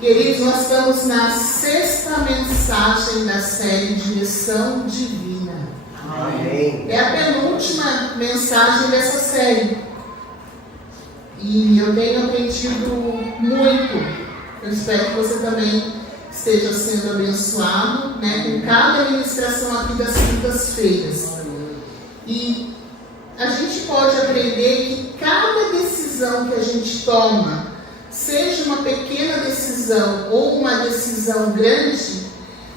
Queridos, nós estamos na 6ª mensagem da série Direção Divina. Amém. É a penúltima mensagem dessa série. E eu tenho aprendido muito. Eu espero que você também esteja sendo abençoado, com cada ministração aqui das quintas-feiras. E a gente pode aprender que cada decisão que a gente toma, seja uma pequena decisão ou uma decisão grande,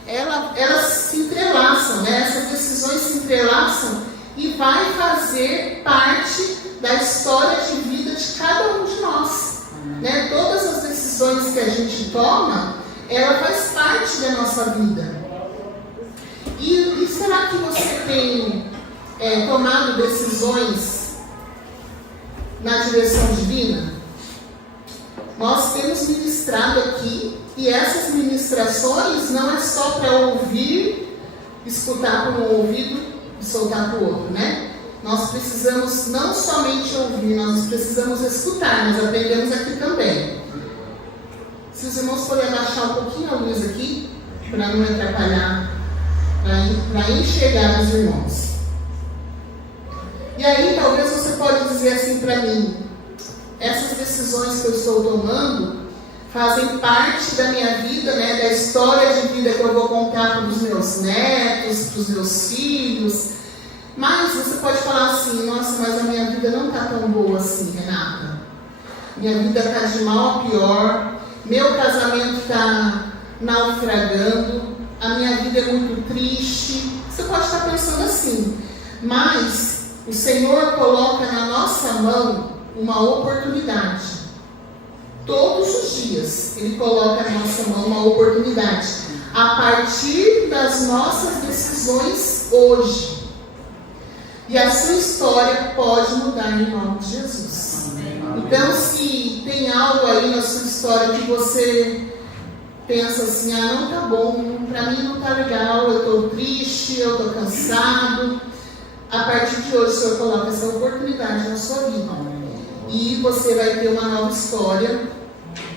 elas se entrelaçam, essas decisões se entrelaçam e vai fazer parte da história de vida de cada um de nós. Todas as decisões que a gente toma, ela faz parte da nossa vida. E será que você tem tomado decisões na direção divina? Nós temos ministrado aqui, e essas ministrações não é só para ouvir, escutar por um ouvido e soltar para o outro, Nós precisamos não somente ouvir, nós precisamos escutar, nós aprendemos aqui também. Se os irmãos forem abaixar um pouquinho a luz aqui, para não atrapalhar, para enxergar os irmãos. E aí talvez você pode dizer assim para mim: essas decisões que eu estou tomando fazem parte da minha vida, da história de vida que eu vou contar para os meus netos, para os meus filhos. Mas você pode falar assim: nossa, mas a minha vida não está tão boa assim, Renata. Minha vida está de mal a pior, meu casamento está naufragando, a minha vida é muito triste. Você pode estar pensando assim, mas o Senhor coloca na nossa mão uma oportunidade. Todos os dias Ele coloca na nossa mão uma oportunidade, a partir das nossas decisões hoje. E a sua história pode mudar em nome de Jesus. Então, se tem algo aí na sua história que você pensa assim: não tá bom, para mim não tá legal, eu estou triste, eu estou cansado, a partir de hoje o Senhor coloca essa oportunidade na sua vida. E você vai ter uma nova história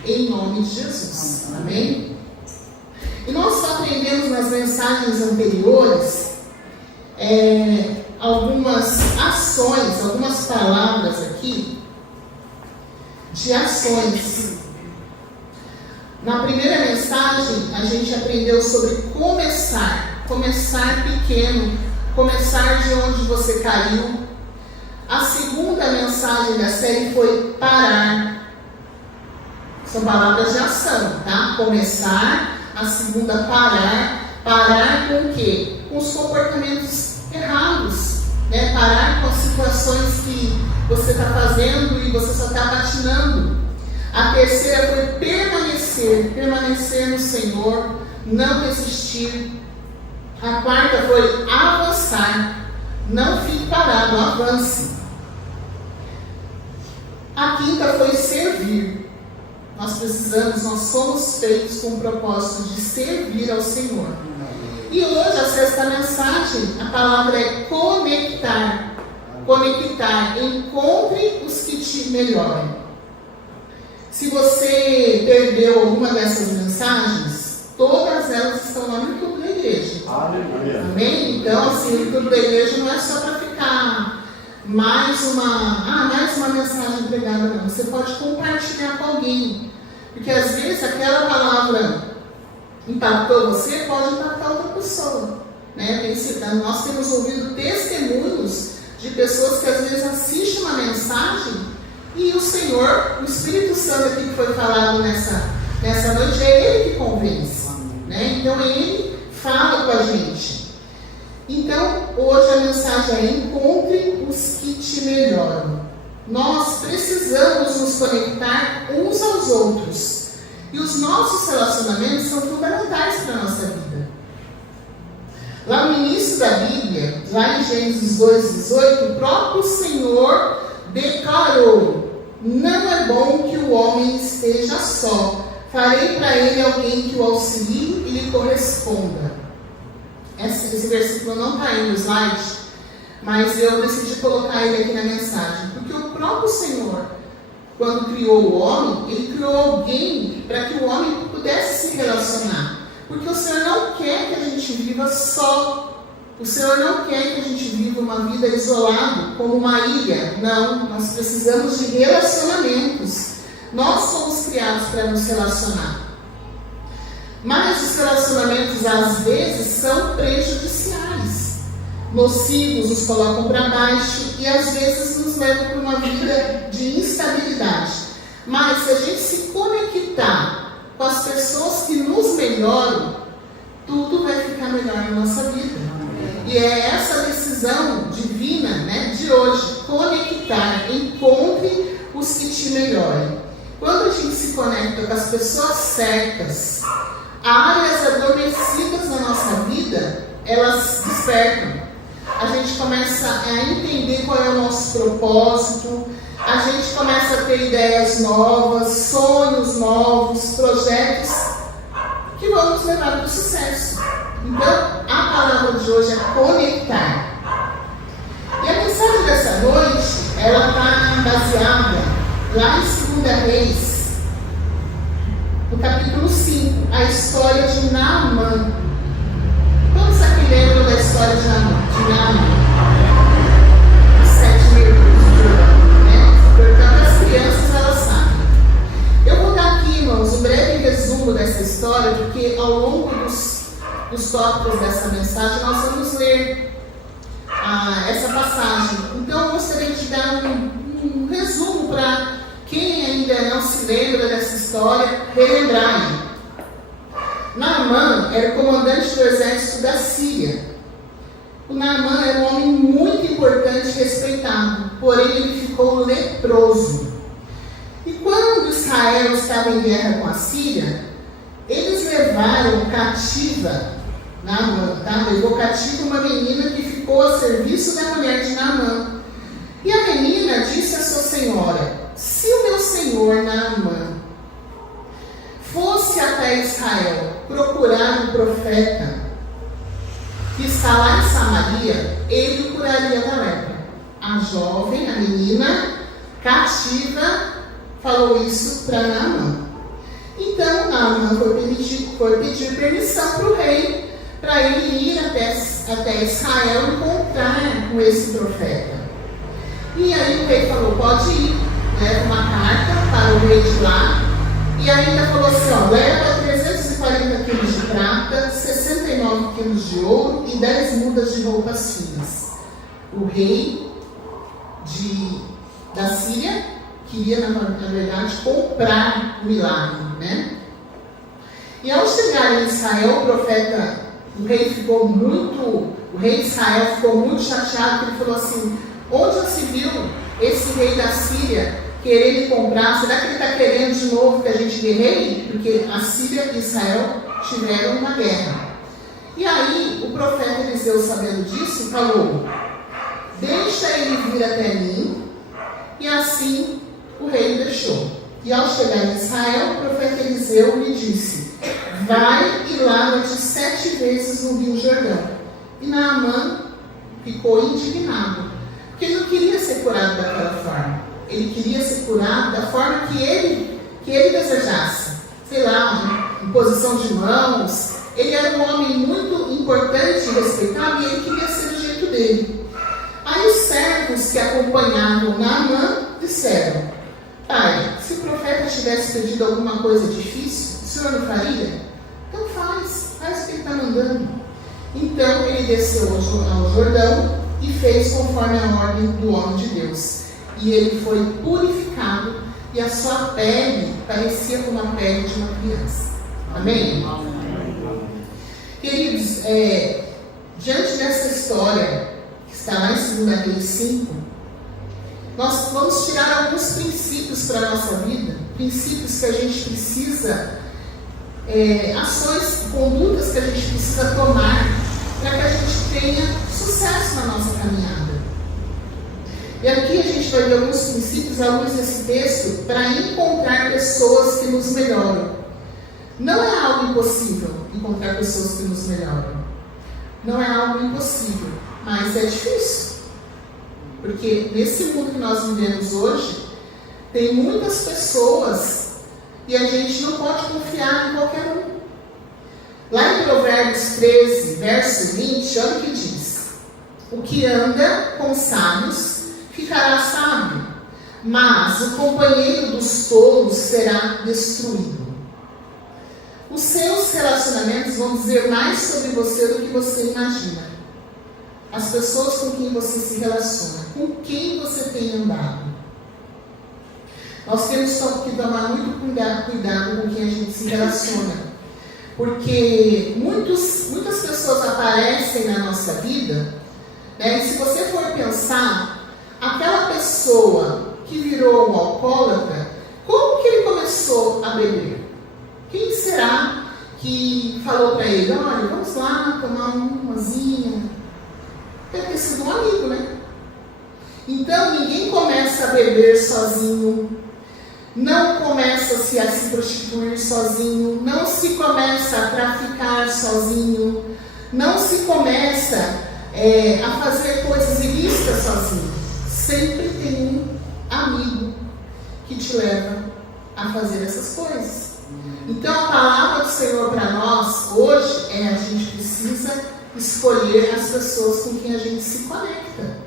em nome de Jesus. Amém? E nós aprendemos nas mensagens anteriores algumas ações, algumas palavras aqui de ações. Na primeira mensagem a gente aprendeu sobre começar pequeno, começar de onde você caiu. A segunda mensagem da série foi parar. São palavras de ação, tá? Começar. A segunda, parar. Parar com o quê? Com os comportamentos errados, Parar com as situações que você está fazendo e você só está patinando. A terceira foi permanecer no Senhor, não desistir. A quarta foi avançar. Não fique parado, avance. A quinta foi servir. Nós somos feitos com o propósito de servir ao Senhor. E hoje, a sexta mensagem, a palavra é conectar. Conectar. Encontre os que te melhorem. Se você perdeu alguma dessas mensagens, todas elas estão lá no YouTube da igreja. Amém? Então, assim, o YouTube da igreja não é só para ficar mais uma mensagem pregada, não. Você pode compartilhar com alguém. Porque às vezes aquela palavra impactou você, pode impactar outra pessoa. Nós temos ouvido testemunhos de pessoas que às vezes assistem uma mensagem e o Senhor, o Espírito Santo aqui que foi falado nessa noite, é Ele que convence. Então Ele fala com a gente. Então hoje a mensagem é: encontre os que te melhoram. Nós precisamos nos conectar uns aos outros. E os nossos relacionamentos são fundamentais para a nossa vida. Lá no início da Bíblia, lá em Gênesis 2:18, o próprio Senhor declarou: não é bom que o homem esteja só. Farei para ele alguém que o auxilie e lhe corresponda. Esse versículo não está aí no slide, mas eu decidi colocar ele aqui na mensagem. Porque o próprio Senhor quando criou o homem, Ele criou alguém para que o homem pudesse se relacionar. Porque o Senhor não quer que a gente viva só. O Senhor não quer que a gente viva uma vida isolada, como uma ilha. Não, nós precisamos de relacionamentos. Nós somos criados para nos relacionar. Mas os relacionamentos, às vezes, são prejudiciais. Nocivos, nos colocam para baixo e, às vezes, nos levam para uma vida de instabilidade. Mas, se a gente se conectar com as pessoas que nos melhoram, tudo vai ficar melhor na nossa vida. E é essa decisão divina, né, de hoje, conectar, encontre os que te melhorem. Quando a gente se conecta com as pessoas certas, áreas adormecidas na nossa vida, elas despertam. A gente começa a entender qual é o nosso propósito, a gente começa a ter ideias novas, sonhos novos, projetos que vão nos levar para o sucesso. Então, a palavra de hoje é conectar. E a mensagem dessa noite, ela está baseada lá em 2 Reis, no capítulo 5, a história de Naamã. Todos aqui lembram da história de Naamã? Os 7 mergulhos de Jordão, né? Portanto, as crianças, elas sabem. Eu vou dar aqui, irmãos, um breve resumo dessa história, porque ao longo dos tópicos dessa mensagem, nós vamos ler essa passagem. Então, eu gostaria de dar um resumo para quem ainda não se lembra dessa história, relembrar. Naamã era o comandante do exército da Síria. O Naamã era um homem muito importante e respeitado, porém ele ficou leproso. E quando Israel estava em guerra com a Síria, eles levaram cativa Naamã, levou cativa uma menina que ficou a serviço da mulher de Naamã. E a menina disse à sua senhora: se o meu senhor Naamã fosse até Israel procurar um profeta que está lá em Samaria, ele o curaria da lepra. A jovem, a menina cativa, falou isso para Naamã. Então Naamã foi pedir permissão para o rei, para ele ir até Israel e encontrar com esse profeta. E aí o rei falou: pode ir, leva uma carta para o rei de lá, e ainda falou assim: leva 340 quilos de prata, 69 quilos de ouro e 10 mudas de roupas finas. O rei da Síria queria, na verdade, comprar o milagre, né? E ao chegar em Israel, o rei de Israel ficou muito chateado, porque ele falou assim: onde já se viu esse rei da Síria querer me comprar? Será que ele está querendo de novo que a gente guerreie? Porque a Síria e Israel tiveram uma guerra. E aí o profeta Eliseu, sabendo disso, falou: deixa ele vir até mim. E assim o rei o deixou. E ao chegar em Israel, o profeta Eliseu lhe disse: vai e lava-te 7 vezes no rio Jordão. E Naamã ficou indignado, porque ele não queria ser curado daquela forma. Ele queria ser curado da forma que ele desejasse. Sei lá, em posição de mãos. Ele era um homem muito importante e respeitado, e ele queria ser do jeito dele. Aí os servos que acompanhavam Naamã disseram: pai, se o profeta tivesse pedido alguma coisa difícil, o senhor não faria? Então faz o que ele está mandando. Então ele desceu ao Jordão e fez conforme a ordem do homem de Deus. E ele foi purificado, e a sua pele parecia como a pele de uma criança. Amém? Queridos, diante dessa história que está lá em 2 Reis 5, nós vamos tirar alguns princípios para a nossa vida, princípios que a gente precisa, ações, condutas que a gente precisa tomar para que a gente tenha sucesso na nossa caminhada. E aqui a gente vai ver alguns princípios à luz desse texto para encontrar pessoas que nos melhoram. Não é algo impossível encontrar pessoas que nos melhoram. Não é algo impossível, mas é difícil. Porque nesse mundo que nós vivemos hoje, Tem muitas pessoas e a gente não pode confiar em qualquer um. Lá em Provérbios 13, verso 20, olha o que diz: o que anda com sábios ficará sábio, mas o companheiro dos tolos será destruído. Os seus relacionamentos vão dizer mais sobre você do que você imagina. As pessoas com quem você se relaciona, com quem você tem andado. Nós temos que tomar muito cuidado com quem a gente se relaciona. Porque muitas pessoas aparecem na nossa vida, né? E se você for pensar, aquela pessoa que virou um alcoólatra, como que ele começou a beber? Quem será que falou para ele: olha, vamos lá tomar umazinha? Deve ter sido um amigo, né? Então ninguém começa a beber sozinho, não começa-se a se prostituir sozinho, não se começa a traficar sozinho, não se começa a fazer coisas ilícitas sozinho. Sempre tem um amigo que te leva a fazer essas coisas. Então a palavra do Senhor para nós hoje é: a gente precisa escolher as pessoas com quem a gente se conecta.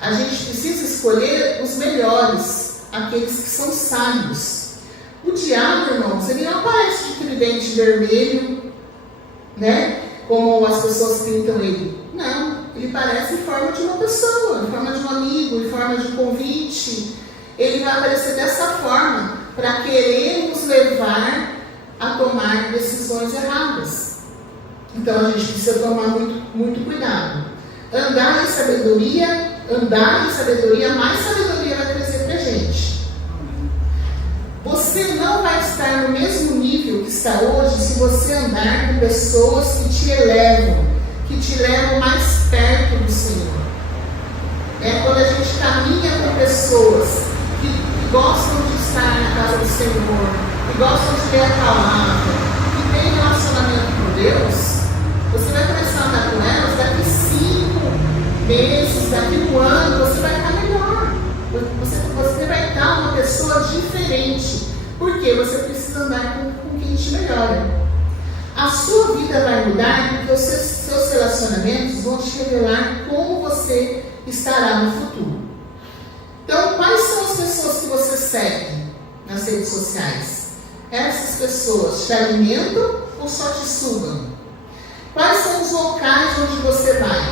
A gente precisa escolher os melhores, aqueles que são sábios. O diabo, irmãos, ele não aparece de tridente vermelho, né? Como as pessoas pintam ele. Não, ele aparece em forma de uma pessoa, em forma de um amigo, em forma de um convite. Ele vai aparecer dessa forma para querer nos levar a tomar decisões erradas. Então a gente precisa tomar muito cuidado. Andar em sabedoria, mais sabedoria vai trazer para a gente. Você não vai estar no mesmo nível que está hoje se você andar com pessoas que te elevam mais perto do Senhor. Quando a gente caminha com pessoas que gostam de estar na casa do Senhor, que gostam de ler a palavra, que tem relacionamento com Deus, você vai começar a andar com elas, daqui 5 meses, daqui 1 ano, você vai estar melhor. Você vai estar uma pessoa diferente. Porque você precisa andar com quem te melhora. A sua vida vai mudar porque os seus relacionamentos vão te revelar como você estará no futuro. Então, quais são as pessoas que você segue nas redes sociais? Essas pessoas te alimentam ou só te sugam? Quais são os locais onde você vai?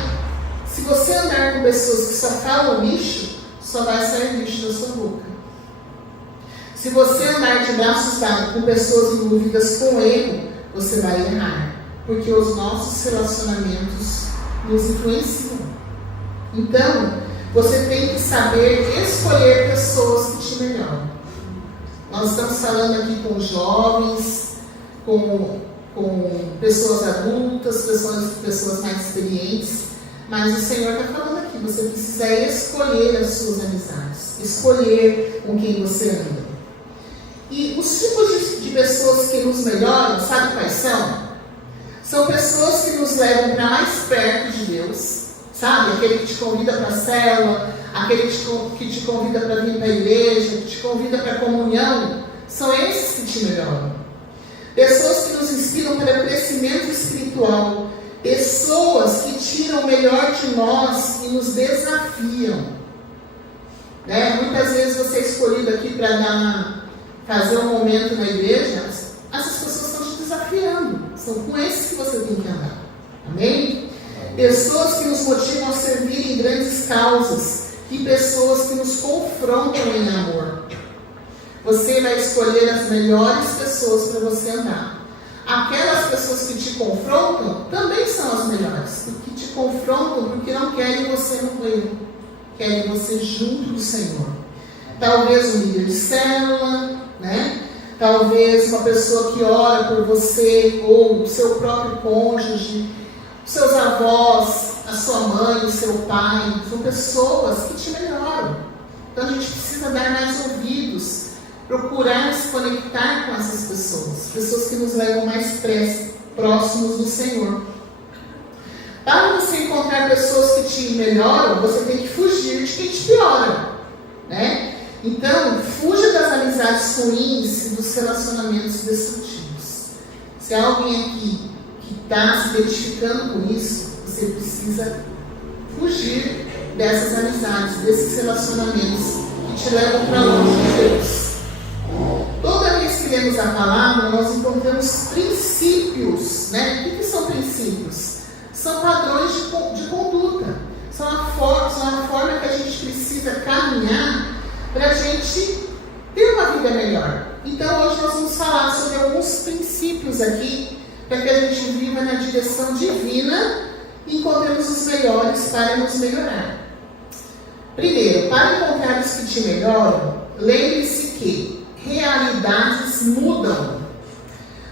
Se você andar com pessoas que só falam lixo, só vai sair lixo da sua boca. Se você andar de braços dados com pessoas envolvidas com erro, você vai errar. Porque os nossos relacionamentos nos influenciam. Então, você tem que saber escolher pessoas que te melhoram. Nós estamos falando aqui com jovens, com pessoas adultas, pessoas mais experientes, mas o Senhor está falando aqui: você precisa escolher as suas amizades, escolher com quem você anda. E os tipos de pessoas que nos melhoram, sabe quais são? São pessoas que nos levam para mais perto de Deus, sabe? Aquele que te convida para a célula, aquele que te convida para vir para a igreja, que te convida para a comunhão. São esses que te melhoram. Pessoas que nos inspiram para o crescimento espiritual. Pessoas que tiram o melhor de nós e nos desafiam. Muitas vezes você é escolhido aqui para fazer um momento na igreja, essas pessoas estão te desafiando. São com esses que você tem que andar. Amém? Pessoas que nos motivam a servir em grandes causas e pessoas que nos confrontam em amor. Você vai escolher as melhores pessoas para você andar. Aquelas pessoas que te confrontam também são as melhores, que te confrontam porque não querem você no erro, querem você junto do Senhor. Talvez um líder de célula, talvez uma pessoa que ora por você, ou o seu próprio cônjuge, seus avós, a sua mãe, o seu pai. São pessoas que te melhoram. Então a gente precisa dar mais ouvidos, procurar se conectar com essas pessoas que nos levam mais próximos do Senhor. Para você encontrar pessoas que te melhoram, você tem que fugir de quem te piora, Então, fuja das amizades ruins e dos relacionamentos destrutivos. Se há alguém aqui que está se identificando com isso, você precisa fugir dessas amizades, desses relacionamentos que te levam para longe de Deus. Toda vez que lemos a palavra, nós encontramos princípios, né? O que são princípios? São padrões de conduta. São a forma que a gente precisa caminhar para a gente ter uma vida melhor. Então, hoje nós vamos falar sobre alguns princípios aqui, para que a gente viva na direção divina e encontremos os melhores para nos melhorar. Primeiro, para encontrar os que te melhoram, lembre-se que realidades mudam.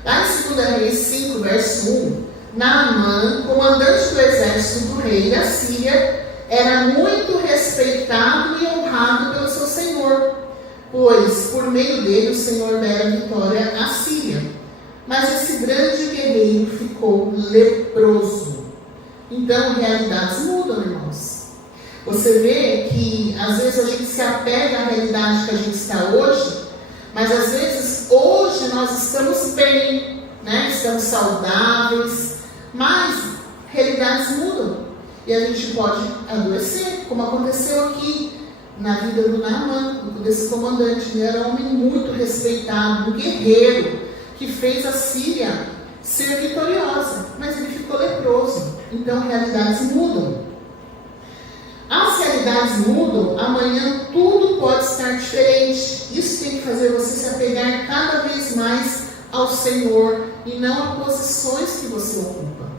Lá em 2 Reis 5, verso 1, Naamã, comandante do exército do rei da Síria, era muito respeitado e honrado pelo seu senhor, pois por meio dele o Senhor dera vitória à Síria. Mas esse grande guerreiro ficou leproso. Então, realidades mudam, irmãos. Você vê que às vezes a gente se apega à realidade que a gente está hoje, mas às vezes hoje nós estamos bem, né? Estamos saudáveis, mas realidades mudam e a gente pode adoecer, como aconteceu aqui na vida do Naamã, desse comandante. Ele era um homem muito respeitado, um guerreiro que fez a Síria ser vitoriosa, mas ele ficou leproso. Então realidades mudam. As realidades mudam, amanhã tudo pode estar diferente. Isso tem que fazer você se apegar cada vez mais ao Senhor e não a posições que você ocupa.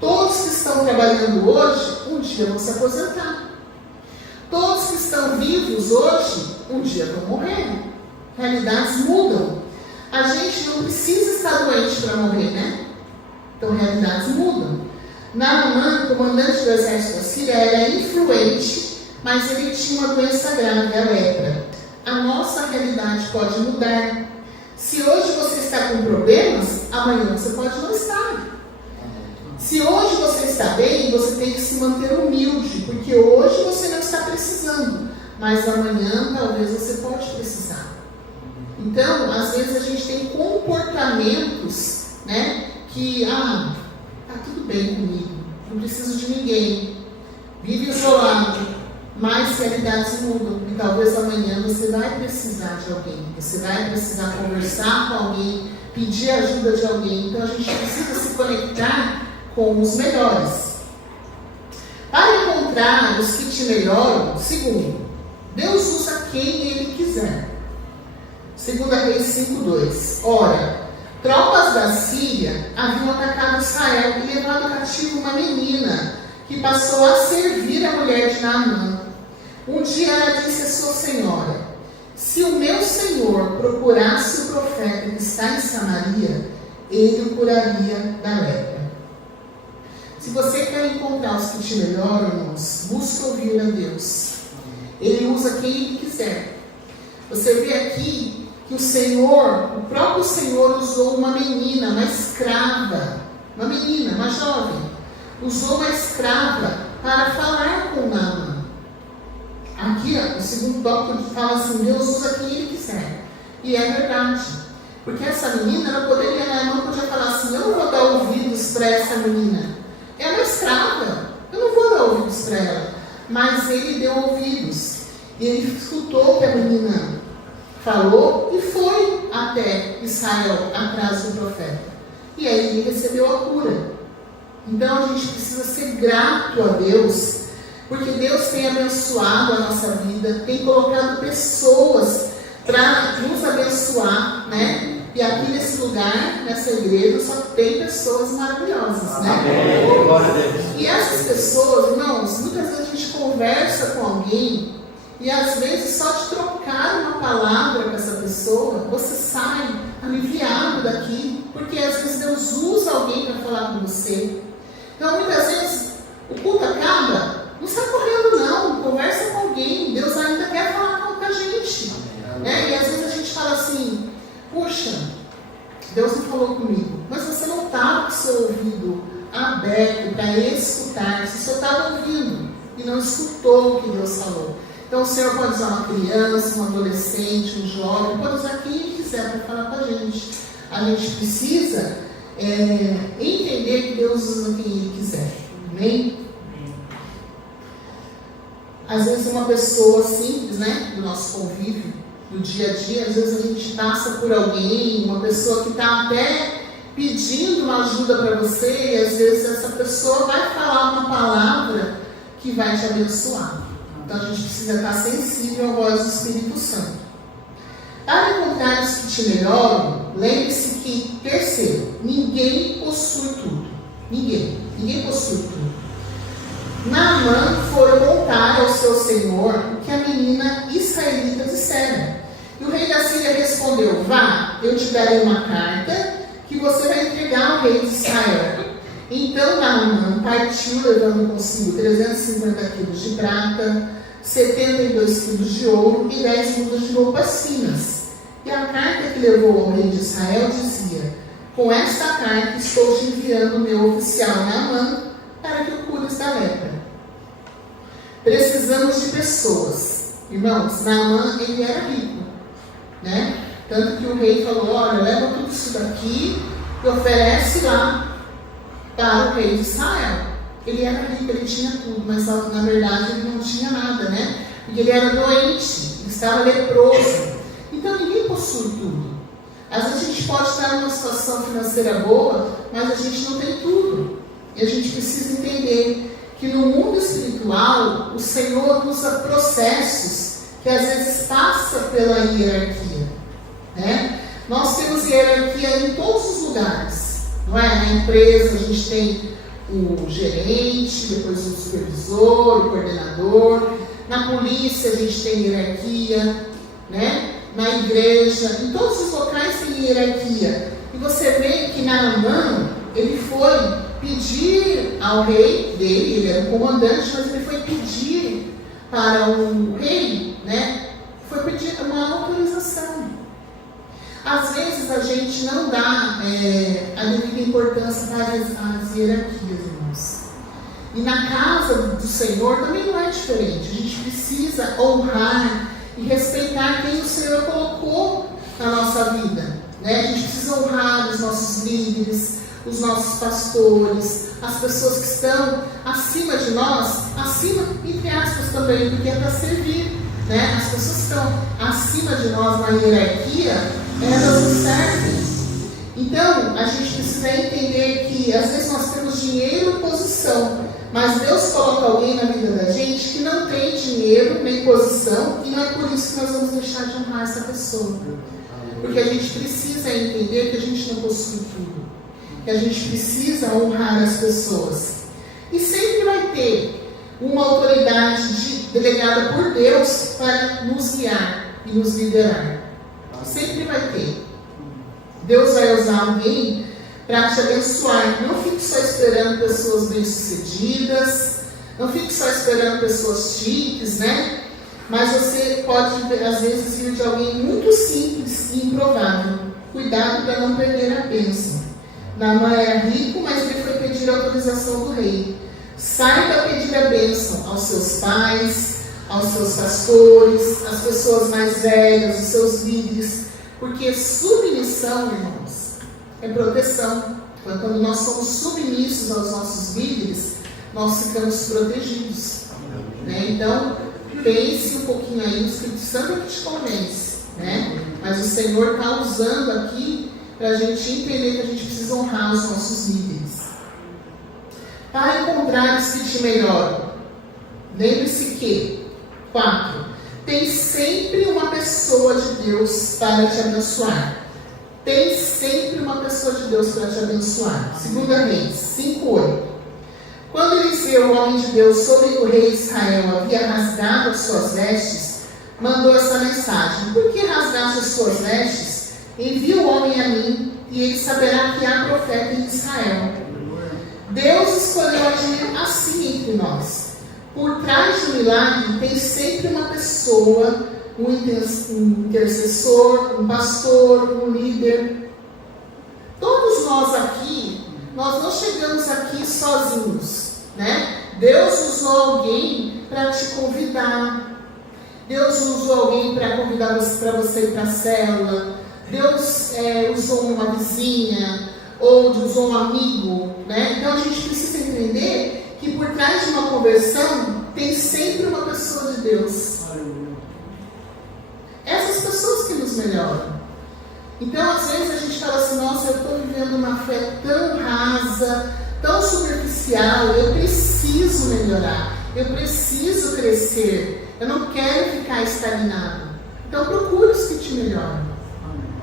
Todos que estão trabalhando hoje, um dia vão se aposentar. Todos que estão vivos hoje, um dia vão morrer. Realidades mudam. A gente não precisa estar doente para morrer, né? Então realidades mudam. Naamã, comandante do exército da Síria, era influente, mas ele tinha uma doença grave, a lepra. A nossa realidade pode mudar. Se hoje você está com problemas, amanhã você pode não estar. Se hoje você está bem, você tem que se manter humilde, porque hoje você não está precisando, mas amanhã talvez você pode precisar. Então, às vezes a gente tem comportamentos, né, que, tá tudo bem comigo, não preciso de ninguém, vive isolado, mas realidades mudam e talvez amanhã você vai precisar de alguém, você vai precisar conversar com alguém, pedir ajuda de alguém. Então a gente precisa se conectar com os melhores. Para encontrar os que te melhoram, segundo, Deus usa quem Ele quiser. 2 Reis 5:2. Ora, tropas da Síria haviam atacado Israel e levado cativo uma menina que passou a servir a mulher de Naamã. Um dia ela disse à sua senhora: se o meu senhor procurasse o profeta que está em Samaria, ele o curaria da lepra. Se você quer encontrar os que te melhoram, irmãos, busque ouvir a Deus. Ele usa quem Ele quiser. Você vê aqui que o próprio Senhor usou uma menina, uma escrava, uma menina, uma jovem, usou uma escrava para falar com Naamã. Aqui, o segundo tópico fala assim: Deus usa quem Ele quiser. E é verdade. Porque essa menina, Naamã podia falar assim: eu não vou dar ouvidos para essa menina. É uma escrava, eu não vou dar ouvidos para ela. Mas ele deu ouvidos. E ele escutou o que a menina falou e foi até Israel, atrás do profeta. E aí ele recebeu a cura. Então a gente precisa ser grato a Deus, porque Deus tem abençoado a nossa vida, tem colocado pessoas para nos abençoar, né? E aqui nesse lugar, nessa igreja, só tem pessoas maravilhosas, né? E essas pessoas, irmãos, muitas vezes a gente conversa com alguém e às vezes só de trocar uma palavra com essa pessoa, você sai aliviado daqui, porque às vezes Deus usa alguém para falar com você. Então muitas vezes o culto acaba, não sai correndo não, conversa com alguém, Deus ainda quer falar com a gente, né? E às vezes a gente fala assim: puxa, Deus não falou comigo, mas você não estava com o seu ouvido aberto para escutar, você só estava ouvindo e não escutou o que Deus falou. Então o Senhor pode usar uma criança, um adolescente, um jovem, pode usar quem quiser para falar com a gente. A gente precisa entender que Deus usa quem Ele quiser. Amém? Às vezes uma pessoa simples, né, do nosso convívio, do dia a dia, às vezes a gente passa por alguém, uma pessoa que está até pedindo uma ajuda para você, e às vezes essa pessoa vai falar uma palavra que vai te abençoar. Então a gente precisa estar sensível à voz do Espírito Santo. Para encontrar os que te melhoram, lembre-se que, terceiro, ninguém possui tudo. Ninguém possui tudo. Naamã foi contar ao seu senhor o que a menina israelita dissera. E o rei da Síria respondeu: vá, eu te darei uma carta que você vai entregar ao rei de Israel. Então Naamã partiu, levando consigo 350 quilos de prata, 72 quilos de ouro e 10 mudas de roupas finas. E a carta que levou ao rei de Israel dizia: com esta carta estou te enviando o meu oficial Naamã para que o cures da lepra. Precisamos de pessoas. Irmãos, Naamã, ele era rico, né? Tanto que o rei falou: olha, leva tudo isso daqui e oferece lá para o rei de Israel. Ele era rico, ele tinha tudo, mas na verdade ele não tinha nada, né? Porque ele era doente, ele estava leproso. Então ninguém possui tudo. Às vezes a gente pode estar numa situação financeira boa, mas a gente não tem tudo. E a gente precisa entender que no mundo espiritual, o Senhor usa processos que às vezes passam pela hierarquia, né? Nós temos hierarquia em todos os lugares, não é? Na empresa a gente tem o gerente, depois o supervisor, o coordenador. Na polícia a gente tem hierarquia, né? Na igreja, em todos os locais tem hierarquia. E você vê que Naamã, ele foi pedir ao rei dele, ele era o comandante, mas ele foi pedir para o rei, né? Foi pedir uma autorização. Às vezes a gente não dá a devida importância para as hierarquias, irmãos. E na casa do Senhor também não é diferente. A gente precisa honrar e respeitar quem o Senhor colocou na nossa vida, né? A gente precisa honrar os nossos líderes, os nossos pastores, as pessoas que estão acima de nós, acima entre aspas também, porque é para servir, né? As pessoas que estão acima de nós na hierarquia, elas nos servem. Então, a gente precisa entender que às vezes nós temos dinheiro e posição, mas Deus coloca alguém na vida da gente que não tem dinheiro nem posição, e não é por isso que nós vamos deixar de honrar essa pessoa. Porque a gente precisa entender que a gente não possui tudo, que a gente precisa honrar as pessoas. E sempre vai ter uma autoridade delegada por Deus para nos guiar e nos liderar. Sempre vai ter. Deus vai usar alguém para te abençoar. Não fique só esperando pessoas bem-sucedidas, não fique só esperando pessoas chiques, né? Mas você pode, às vezes, vir de alguém muito simples e improvável. Cuidado para não perder a bênção. Naamã era rico, mas ele foi pedir a autorização do rei. Saiba pedir a bênção aos seus pais, aos seus pastores, às pessoas mais velhas, os seus líderes, porque submissão, irmãos, é proteção. Quando nós somos submissos aos nossos líderes, nós ficamos protegidos, né? Então, pense um pouquinho aí, o Espírito Santo é que te convence, né? Mas o Senhor está usando aqui para a gente entender que a gente precisa honrar os nossos líderes. Para encontrar os que te melhoram, lembre-se que 4. Tem sempre uma pessoa de Deus para te abençoar. Tem sempre uma pessoa de Deus para te abençoar. 2 Reis 5:8. Quando Eliseu, o homem de Deus, soube que o rei de Israel havia rasgado as suas vestes, mandou essa mensagem: por que rasgaste as suas vestes? Envia o homem a mim, e ele saberá que há profeta em Israel. Deus escolheu agir assim entre nós. Por trás de um milagre tem sempre uma pessoa, um intercessor, um pastor, um líder. Todos nós aqui, nós não chegamos aqui sozinhos, né? Deus usou alguém para te convidar. Deus usou alguém para convidar você para você ir para a célula. Deus usou uma vizinha, ou usou um amigo, né? Então a gente precisa entender que por trás de uma conversão tem sempre uma pessoa de Deus. Essas pessoas que nos melhoram. Então às vezes a gente fala assim, nossa, eu estou vivendo uma fé tão rasa, tão superficial, eu preciso melhorar, eu preciso crescer, eu não quero ficar estagnado. Então procure os que te melhoram.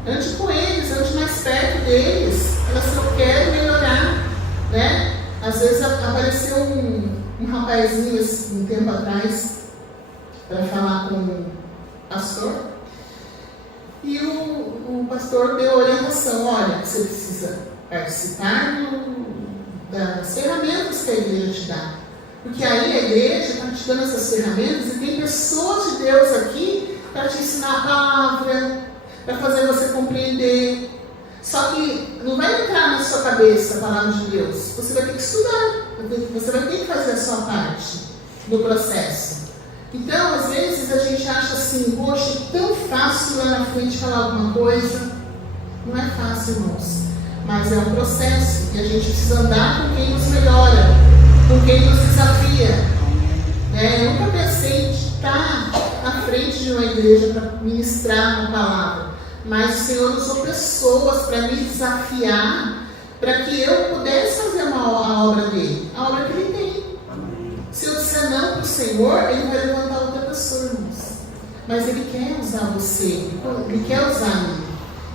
Ande com eles, ande mais perto deles. Fala assim, eu quero melhorar, né? Às vezes apareceu um rapazinho um tempo atrás para falar com o pastor, e o pastor deu orientação, olha, você precisa participar das ferramentas que a igreja te dá, porque aí a igreja está te dando essas ferramentas e tem pessoas de Deus aqui para te ensinar a palavra, para fazer você compreender. Só que não vai entrar na sua cabeça a palavra de Deus. Você vai ter que estudar, você vai ter que fazer a sua parte no processo. Então, às vezes, a gente acha assim, poxa, é tão fácil lá na frente falar alguma coisa. Não é fácil, irmãos. Mas é um processo e a gente precisa andar com quem nos melhora, com quem nos desafia. Eu nunca pensei em estar na frente de uma igreja para ministrar uma palavra. Mas o Senhor usou pessoas para me desafiar, para que eu pudesse fazer a obra dele, a obra que ele tem. Se eu disser não para o Senhor, ele vai levantar outra pessoa, irmãos. Mas ele quer usar você, ele quer usar mim.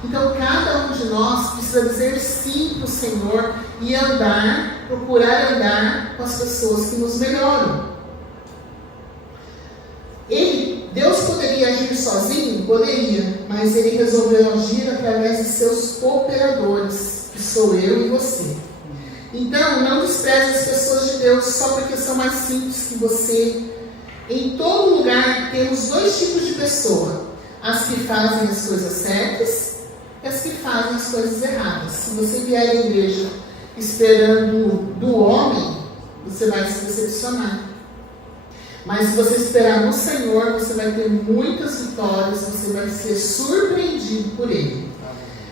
Então cada um de nós precisa dizer sim para o Senhor e andar, procurar andar com as pessoas que nos melhoram. Deus poderia agir sozinho? Poderia, mas ele resolveu agir através de seus cooperadores, que sou eu e você. Então, não despreze as pessoas de Deus só porque são mais simples que você. Em todo lugar temos dois tipos de pessoa: as que fazem as coisas certas e as que fazem as coisas erradas. Se você vier à igreja esperando do homem, você vai se decepcionar. Mas se você esperar no Senhor, você vai ter muitas vitórias, você vai ser surpreendido por Ele.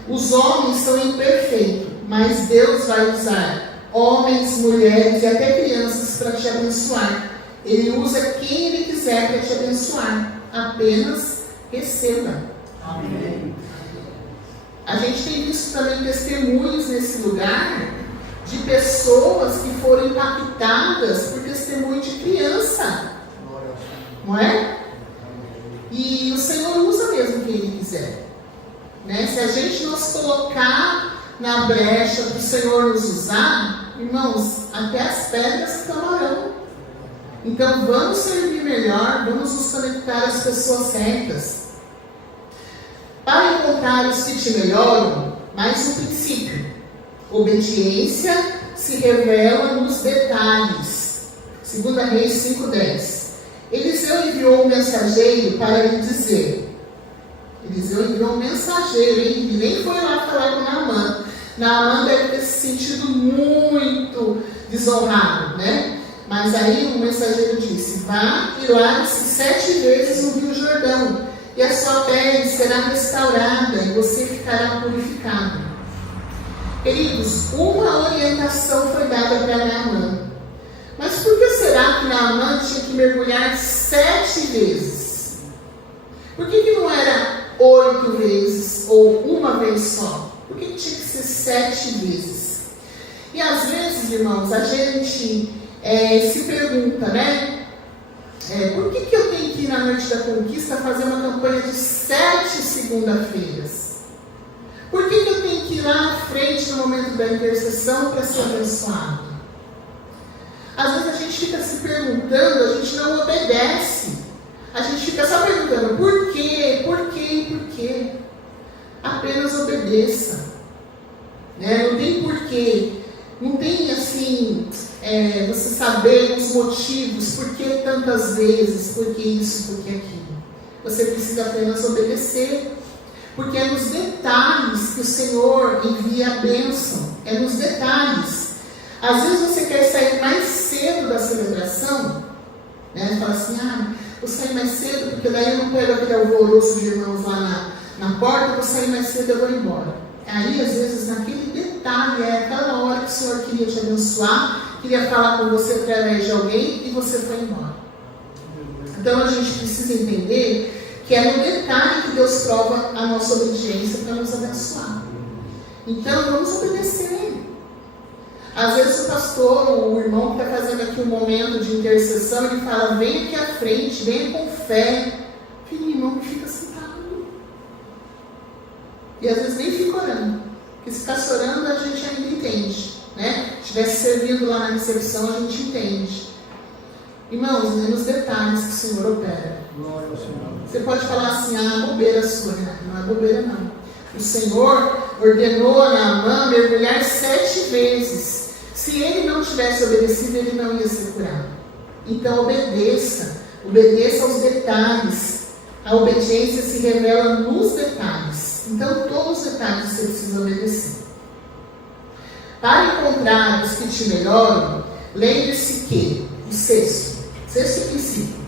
Os homens são imperfeitos, mas Deus vai usar homens, mulheres e até crianças para te abençoar. Ele usa quem Ele quiser para te abençoar. Apenas receba. Amém. A gente tem visto também testemunhos nesse lugar de pessoas que foram impactadas por testemunho de criança. Não é? E o Senhor usa mesmo quem Ele quiser. Se a gente nos colocar na brecha para o Senhor nos usar, irmãos, até as pedras clamarão. Então vamos servir melhor, vamos nos conectar às pessoas certas. Para encontrar os que te melhoram, mais um princípio: obediência se revela nos detalhes. 2 Reis 5:10. Eliseu enviou um mensageiro para lhe dizer. Eliseu enviou um mensageiro, ele nem foi lá falar com Naamã. Naamã deve ter se sentido muito desonrado, né? Mas aí o mensageiro disse: vá e lave-se 7 vezes no Rio Jordão, e a sua pele será restaurada e você ficará purificado. Queridos, uma orientação foi dada para Naamã. Mas por que será que Naamã tinha que mergulhar 7 vezes? Por que não era 8 vezes ou uma vez só? Por que tinha que ser 7 vezes? E às vezes, irmãos, a gente se pergunta, né? Por que eu tenho que ir na Noite da Conquista fazer uma campanha de 7 segunda-feiras? Por que eu tenho que ir lá na frente no momento da intercessão para ser abençoado? Às vezes a gente fica se perguntando, a gente não obedece. A gente fica só perguntando por quê, por quê, por quê. Apenas obedeça. Não tem porquê. Não tem assim, você saber os motivos, por que tantas vezes, por que isso, por que aquilo. Você precisa apenas obedecer. Porque é nos detalhes que o Senhor envia a bênção. É nos detalhes. Às vezes você quer sair mais cedo da celebração, né? Fala assim, vou sair mais cedo, porque daí eu não pego aquele alvoroço de irmãos lá na porta, vou sair mais cedo, eu vou embora. Aí, às vezes, naquele detalhe, é aquela hora que o Senhor queria te abençoar, queria falar com você através de alguém, e você foi embora. Então, a gente precisa entender que é no detalhe que Deus prova a nossa obediência para nos abençoar. Então, vamos obedecer. Às vezes o pastor, o irmão que está fazendo aqui um momento de intercessão, ele fala, vem aqui à frente, venha com fé. Filho, o irmão que fica sentado. E às vezes nem fica orando. Porque se ficasse orando, a gente ainda entende. Né? Se estivesse servindo lá na recepção, a gente entende. Irmãos, é nos detalhes que o Senhor opera. Você pode falar assim, bobeira sua, né? Não é bobeira não. O Senhor ordenou a Naamã mergulhar 7 vezes. Se ele não tivesse obedecido, ele não ia ser curado. Então obedeça aos detalhes. A obediência se revela nos detalhes. Então todos os detalhes você precisa obedecer. Para encontrar os que te melhoram, lembre-se que, o sexto princípio,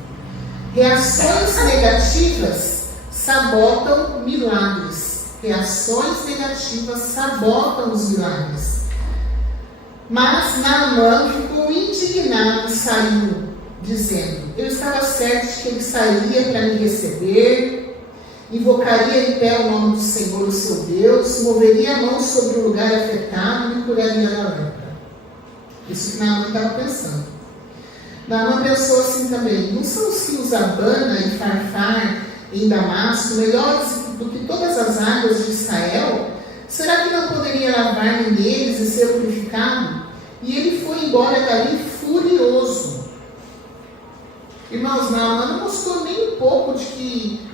reações negativas sabotam milagres. Reações negativas sabotam os milagres. Mas Naamã ficou indignado e saiu, dizendo, eu estava certo de que ele sairia para me receber, invocaria em pé o nome do Senhor, o seu Deus, moveria a mão sobre o lugar afetado e me curaria da lepra. Isso que Naamã estava pensando. Naamã pensou assim também, não são os rios Abana e Farfar em Damasco melhores do que todas as águas de Israel? Será que não poderia lavar-me neles e ser purificado? E ele foi embora dali furioso. Irmãos, Naamã não gostou nem um pouco de que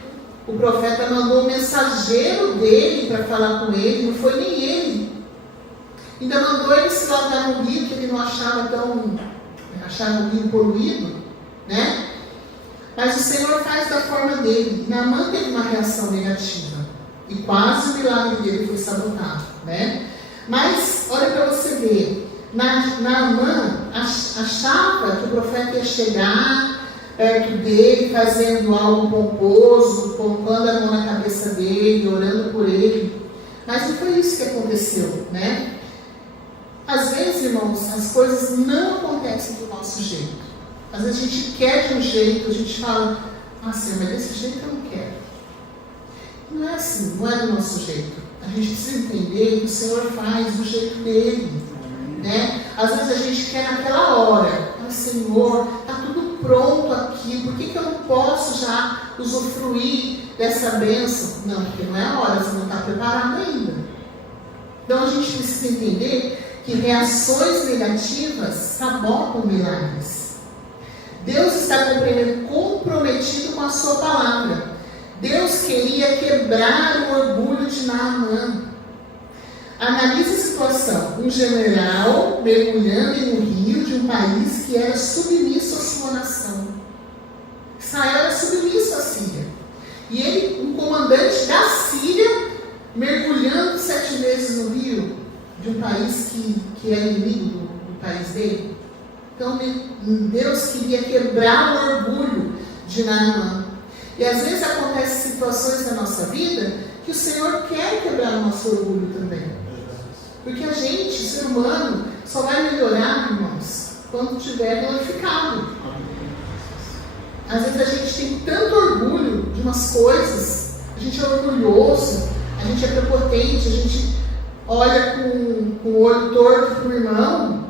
o profeta mandou um mensageiro dele para falar com ele, não foi nem ele. Ainda mandou ele se lavar no rio, que ele não achava o rio poluído, né? Mas o Senhor faz da forma dele. Naamã teve uma reação negativa. E quase o milagre dele foi sabotado, né? Mas, olha para você ver. Naamã achava que o profeta ia chegar perto dele, fazendo algo pomposo, colocando a mão na cabeça dele, orando por ele. Mas não foi isso que aconteceu, né? Às vezes, irmãos, as coisas não acontecem do nosso jeito. Às vezes a gente quer de um jeito, a gente fala, Senhor, mas desse jeito eu não quero. Não é assim, não é do nosso jeito. A gente precisa entender que o Senhor faz do jeito dele. Né? Às vezes a gente quer naquela hora, Senhor, está tudo pronto aqui, por que eu não posso já usufruir dessa bênção? Não, porque não é a hora, você não está preparado ainda. Então a gente precisa entender que reações negativas sabotam milagres. Deus está comprometido com a sua palavra. Deus queria quebrar o orgulho de Naamã. Analise a situação. Um general mergulhando em um rio de um país que era submisso à sua nação. Israel era submisso à Síria. E ele, um comandante da Síria, mergulhando 7 vezes no rio de um país que era inimigo do país dele. Então, Deus queria quebrar o orgulho de Naamã. E às vezes acontecem situações na nossa vida que o Senhor quer quebrar o nosso orgulho também. Porque a gente, ser humano, só vai melhorar, irmãos, quando estiver glorificado. Às vezes a gente tem tanto orgulho de umas coisas, a gente é orgulhoso, a gente é prepotente, a gente olha com o olho torto para o irmão.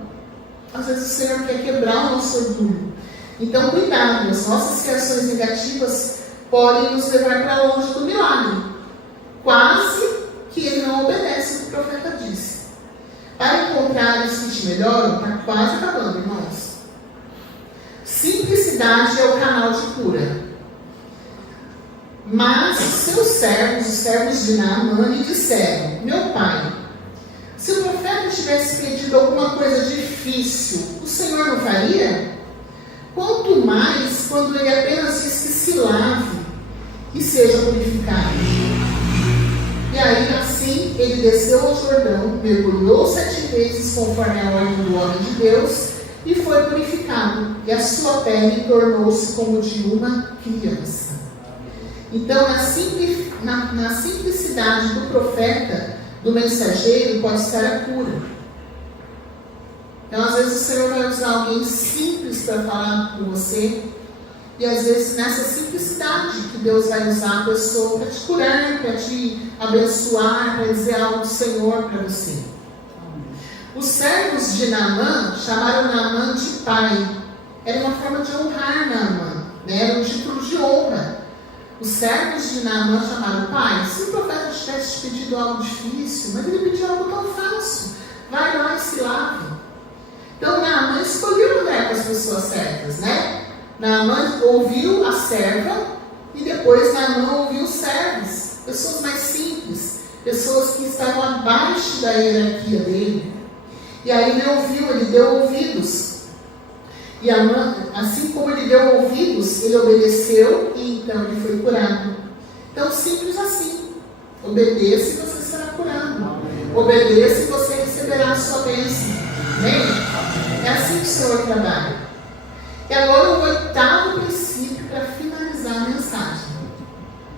Às vezes o Senhor quer quebrar o nosso orgulho. Então, cuidado, as nossas reações negativas podem nos levar para longe do milagre. Quase que ele não obedece o que o profeta disse. Para encontrar os que te melhoram, está quase acabando, irmãos. Simplicidade é o canal de cura. Mas os seus servos, os servos de Naamã, lhe disseram, meu pai, se o profeta tivesse pedido alguma coisa difícil, o Senhor não faria? Quanto mais quando ele apenas diz que se lave e seja purificado. E aí, assim, ele desceu ao Jordão, mergulhou 7 vezes conforme a ordem do homem de Deus, e foi purificado, e a sua pele tornou-se como de uma criança. Então, na simplicidade do profeta, do mensageiro, pode estar a cura. Então, às vezes o Senhor vai usar alguém simples para falar com você, e às vezes nessa simplicidade que Deus vai usar a pessoa para te curar, para te abençoar, para dizer algo do Senhor para você. Os servos de Naamã chamaram Naamã de pai. Era uma forma de honrar Naamã, né? Era um título de honra. Os servos de Naamã chamaram pai. Se o profeta tivesse te pedido algo difícil, mas ele pediu algo tão fácil, vai lá e se lave. Então Naamã escolheu andar com as pessoas certas, né? Naamã ouviu a serva e depois Naamã ouviu os servos, pessoas mais simples, pessoas que estavam abaixo da hierarquia dele. E aí ele ouviu, ele deu ouvidos. E assim como ele deu ouvidos, ele obedeceu e então ele foi curado. Então, simples assim. Obedeça e você será curado. Obedeça e você receberá a sua bênção. Amém? É assim que o Senhor trabalha. E agora o 8º princípio para finalizar a mensagem.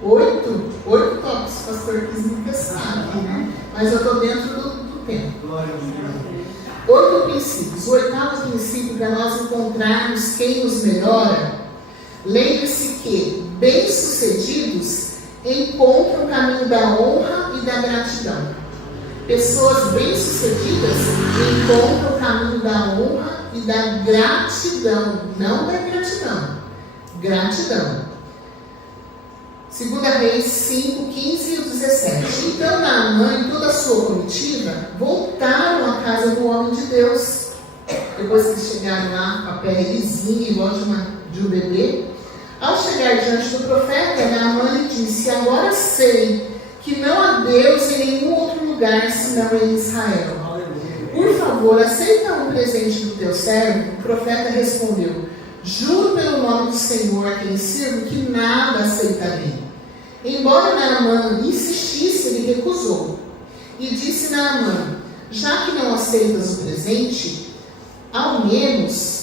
8 tópicos, o pastor quis me testar aqui, né? Mas eu estou dentro do tempo. 8 princípios. O 8º princípio para nós encontrarmos quem nos melhora. Lembre-se que bem-sucedidos encontram o caminho da honra e da gratidão. Pessoas bem-sucedidas encontram o caminho da honra e da gratidão. Não da gratidão. Gratidão. 2 Reis 5, 15 e 17. Então Naamã e toda a sua comitiva voltaram à casa do homem de Deus. Depois que chegaram lá com a pele lisinha, igual de um bebê. Ao chegar diante do profeta, Naamã lhe disse: agora sei que não há Deus em nenhum outro lugar senão em Israel. Por favor, aceita um presente do teu servo? O profeta respondeu: juro pelo nome do Senhor a quem sirvo que nada aceitarei. Embora Naamã insistisse, ele recusou. E disse Naamã: já que não aceitas o presente, ao menos...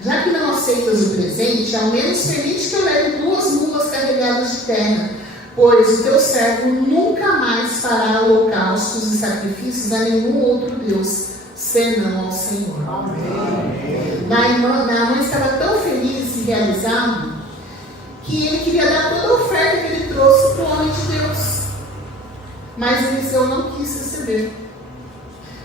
Já que não aceitas o presente, ao menos permite que eu leve 2 mulas carregadas de terra, pois o teu servo nunca mais fará holocaustos e sacrifícios a nenhum outro Deus, senão ao Senhor. Naamã estava tão feliz e realizado que ele queria dar toda a oferta que ele trouxe para o homem de Deus. Mas Eliseu não quis receber.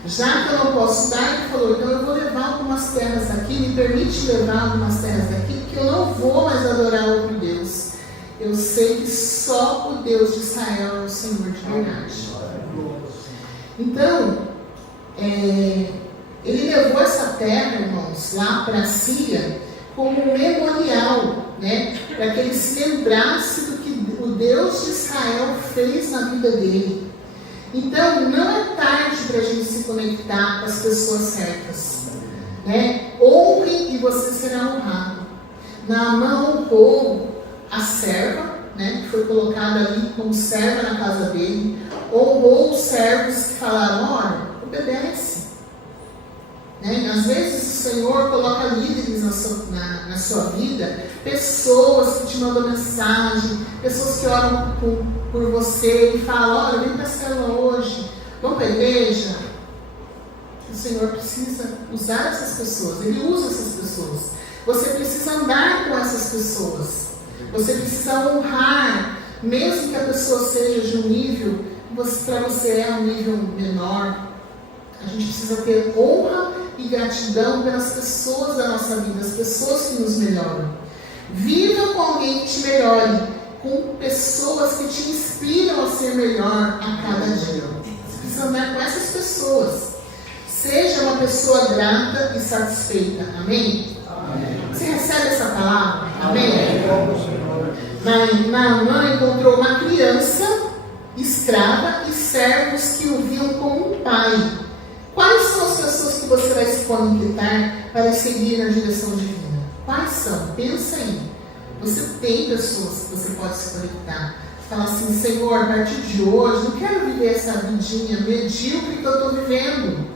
Já que eu não posso dar, ele falou: então eu vou levar algumas terras daqui, me permite levar algumas terras daqui, porque eu não vou mais adorar outro Deus. Eu sei que só o Deus de Israel é o Senhor de verdade. Então, ele levou essa terra, irmãos, lá para a Síria, como um memorial, né? Para que ele se lembrasse do que o Deus de Israel fez na vida dele. Então, não é tarde para a gente se conectar com as pessoas certas, né? Honre e você será honrado. Naamã honrou a serva, né, que foi colocada ali como serva na casa dele. Honrou os servos que falaram: olha, obedece. Né? Às vezes o Senhor coloca líderes na sua vida, pessoas que te mandam mensagem, pessoas que oram por você e falam: olha, vem para a célula hoje, vamos para a igreja. O Senhor precisa usar essas pessoas, Ele usa essas pessoas. Você precisa andar com essas pessoas, você precisa honrar, mesmo que a pessoa seja de um nível que para você é um nível menor. A gente precisa ter honra e gratidão pelas pessoas da nossa vida, as pessoas que nos melhoram. Viva com alguém que te melhore, com pessoas que te inspiram a ser melhor a cada dia. Você precisa andar com essas pessoas. Seja uma pessoa grata e satisfeita. Amém? Amém. Você recebe essa palavra? Amém? Naamã encontrou uma criança escrava e servos que o viam como um pai. Quais são as pessoas que você vai se conectar para seguir na direção divina? Quais são? Pensa aí. Você tem pessoas que você pode se conectar. Fala assim: Senhor, a partir de hoje, não quero viver essa vidinha medíocre que eu estou vivendo.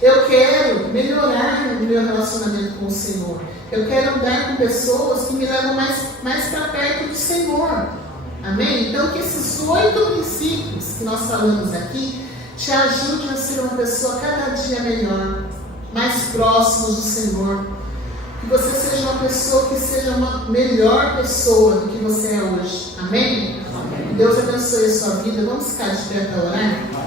Eu quero melhorar o meu relacionamento com o Senhor. Eu quero andar com pessoas que me levam mais para perto do Senhor. Amém? Então, que esses 8 princípios que nós falamos aqui te ajudem a ser uma pessoa cada dia melhor, mais próximo do Senhor. Que você seja uma pessoa que seja uma melhor pessoa do que você é hoje. Amém? Amém. Deus abençoe a sua vida. Vamos ficar de pé para orar?